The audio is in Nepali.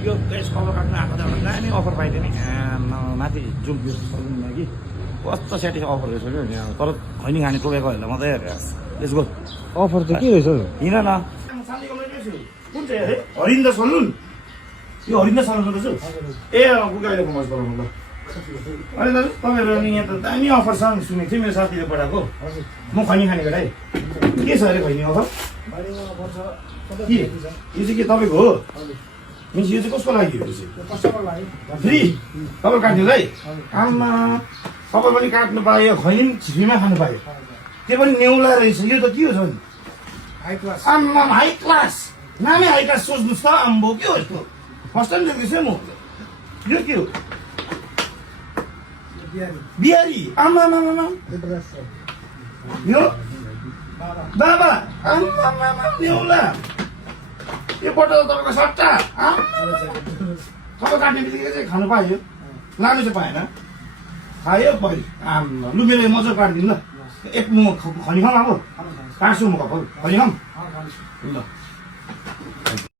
यो केस कभर काट्न आएको त एउटा दामी अफर पाइदियो नि माथि जुम यो सलुनमा कि कस्तो स्याटिस अफर रहेछ नि यहाँ तर खैनी खाने टोकेको होइन मात्रै लेट्स गो अफर चाहिँ के रहेछ हिँड न कुन चाहिँ अरे हरिन्द सलुन यो हरिन्द सलुन रहेछ ए गुगाइले कमर्स गराउनु ल अनि दाजु तपाईँहरू यहाँ त दामी अफर छ सुनेको थिएँ मेरो साथीले पठाएको म खैनी खाने केटा है के छ अरे खैनी अफर के यो चाहिँ के तपाईँको हो मिन्स यो चाहिँ कसको लागि हो यो चाहिँ फ्री तपाईँ काट्नु है आमा तपाईँ पनि काट्नु पायो खैनी पनि फ्रीमा खानु पायो त्यो पनि नेउला रहेछ यो त के हो छ नि आम्मा हाई क्लास नामै हाई क्लास सोच्नुहोस् त आम्बो के हो यस्तो फर्स्ट टाइम देख्दैछु है म यो के हो बिहारी आम्मा यो बाबा आम्मा नेउला यो बटल तपाईँको सट्टा तपाईँ काट्ने बित्तिकै चाहिँ खानु पायो लानु चाहिँ पाएन खायो परि आम्मा लु मेरो मजा काटिदिनु ल एक म खनी खाऊँ अब काट्छु म कपाल खनी खाऊँ ल